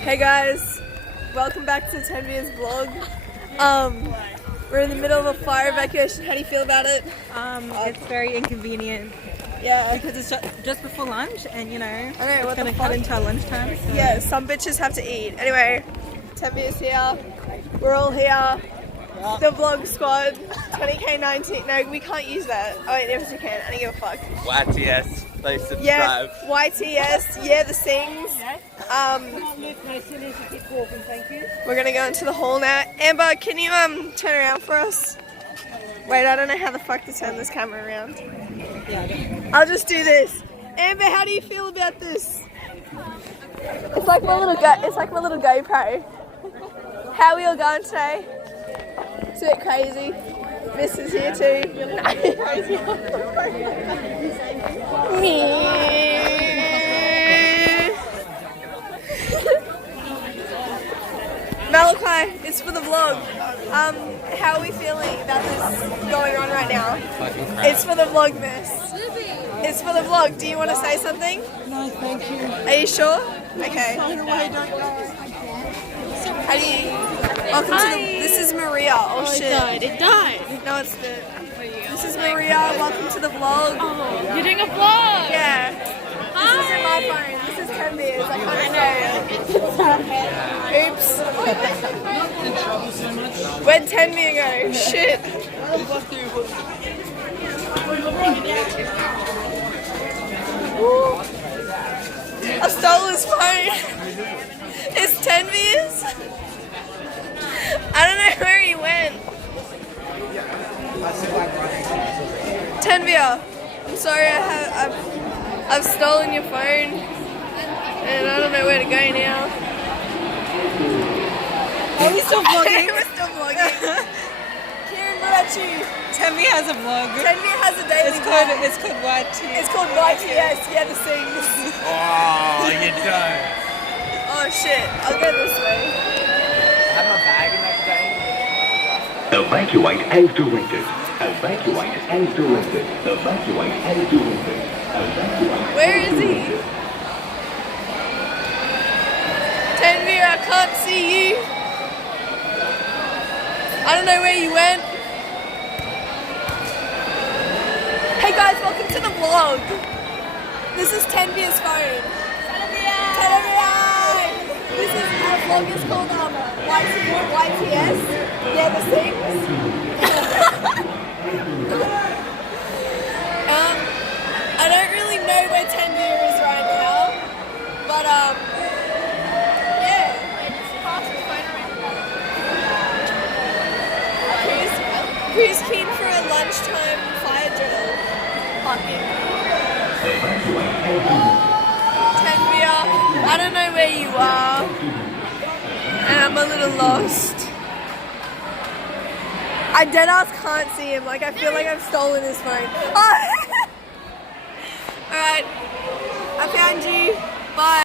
Hey guys, welcome back to 10V's vlog. We're in the middle of a fire evacuation. How do you feel about it? It's very inconvenient. Yeah. Because it's just before lunch and you know, Okay, it's going to cut into our lunchtime. So. Yeah, some bitches have to eat. Anyway, 10V is here. We're all here. The vlog squad. 20k 19. No, we can't use that. Oh wait, yes we can. I don't give a fuck. YTS, please subscribe. Yeah, YTS. Yeah, the sings. We're gonna go into the hall now. Amber, can you turn around for us? Wait, I don't know how the fuck to turn this camera around. I'll just do this. Amber, how do you feel about this? It's like my little GoPro. How are we all going today? It's a bit crazy. Miss is here too. Malachi, it's for the vlog. How are we feeling about this going on right now? It's for the vlogmas. It's for the vlog. Do you want to say something? No, thank you. Are you sure? Okay. How do you? Welcome to the. This is Maria. Oh shit. It died. No, it's the. This is Maria. Welcome to the vlog. Oh, you're doing a vlog. Yeah. This isn't my phone. This is 10V's. I can't say. Oops. Where'd 10V go? Shit. I stole his phone. It's 10V's. I don't know where he went. 10V, I'm sorry. I've stolen your phone, and I don't know where to go now. Are we still vlogging? We're still vlogging. Kieran, what about you? 10V has a vlog. 10V has a daily vlog. It's called YT. It's called YTS. Yeah, the sings. Oh, you don't. Oh shit! I'll go this way. I have my bag in that today. Evacuate as directed. Evacuate as directed. Evacuate as directed. Evacuate. Where is he? 10V, I can't see you. I don't know where you went. Hey guys, welcome to the vlog. This is 10V's phone. 10V! This is our vlog is called YTS. Yeah, the sings. I don't really know where 10V is right now, but yeah. Who's keen for a lunchtime fire drill? Fucking 10V, I don't know where you are, and I'm a little lost. I deadass can't see him. Like I feel like I've stolen his phone. Oh. Alright, I found you. Bye.